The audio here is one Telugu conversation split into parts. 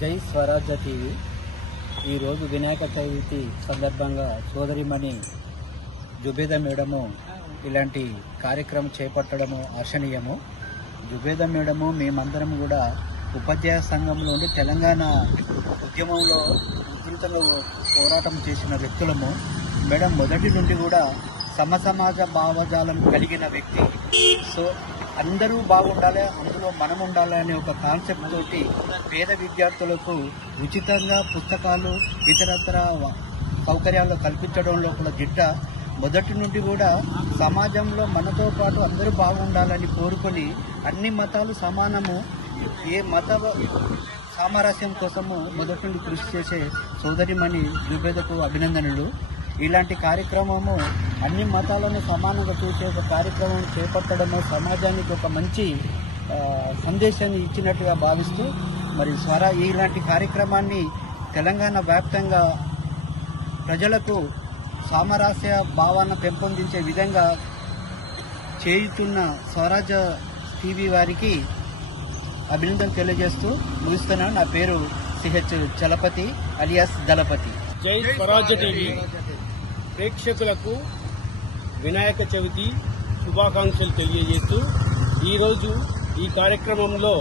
జై స్వరాజ్య టీవీ ఈరోజు వినాయక చవితి సందర్భంగా సోదరిమణి జుబేదా మేడము ఇలాంటి కార్యక్రమం చేపట్టడము హర్షణీయము. జుబేదా మేడము మేమందరం కూడా ఉపాధ్యాయ సంఘంలో ఉండి తెలంగాణ ఉద్యమంలో ఉధృతంగా పోరాటం చేసిన వ్యక్తులము. మేడం మొదటి నుండి కూడా సమసమాజ భావజాలం కలిగిన వ్యక్తి. సో అందరూ బాగుండాలి, అందులో మనం ఉండాలి అనే ఒక కాన్సెప్ట్ తోటి పేద విద్యార్థులకు ఉచితంగా పుస్తకాలు ఇతరత్ర సౌకర్యాలు కల్పించడంలో కూడా దిట్ట. మొదటి నుండి కూడా సమాజంలో మనతో పాటు అందరూ బాగుండాలని కోరుకొని అన్ని మతాలు సమానము, ఏ మత సామరస్యం కోసము మొదటి నుండి కృషి చేసే సోదరిమణి జుబేదాకు అభినందనలు. ఇలాంటి కార్యక్రమము అన్ని మతాలను సమానంగా చూసే ఒక కార్యక్రమం చేపట్టడము సమాజానికి ఒక మంచి సందేశాన్ని ఇచ్చినట్టుగా భావిస్తూ మరి ఇలాంటి కార్యక్రమాన్ని తెలంగాణ వ్యాప్తంగా ప్రజలకు సామరస్య భావాన్ని పెంపొందించే విధంగా చేయుతున్న స్వరాజ్య టీవీ వారికి అభినందనలు తెలియజేస్తూ ముగిస్తున్నాను. నా పేరు సిహెచ్ చలపతి అలియాస్ దళపతి. జై స్వరాజ్య టీవీ ప్రేక్షకులకు వినాయక చవితి శుభాకాంక్షలు తెలియజేస్తూ ఈరోజు ఈ కార్యక్రమంలో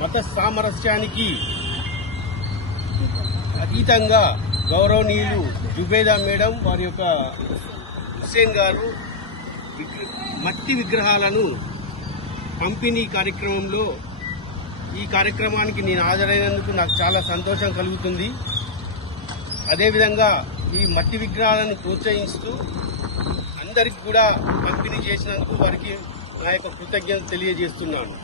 మత సామరస్యానికి అతీతంగా గౌరవనీయులు జుబేదా మేడం వారి యొక్క హుస్సేన్ గారు మట్టి విగ్రహాలను పంపిణీ కార్యక్రమంలో ఈ కార్యక్రమానికి నేను హాజరైనందుకు నాకు చాలా సంతోషం కలుగుతుంది. అదేవిధంగా ఈ మట్టి విగ్రహాలను ప్రోత్సహిస్తూ అందరికి కూడా పంపిణీ చేసినందుకు వారికి నా యొక్క కృతజ్ఞతలు తెలియజేస్తున్నాను.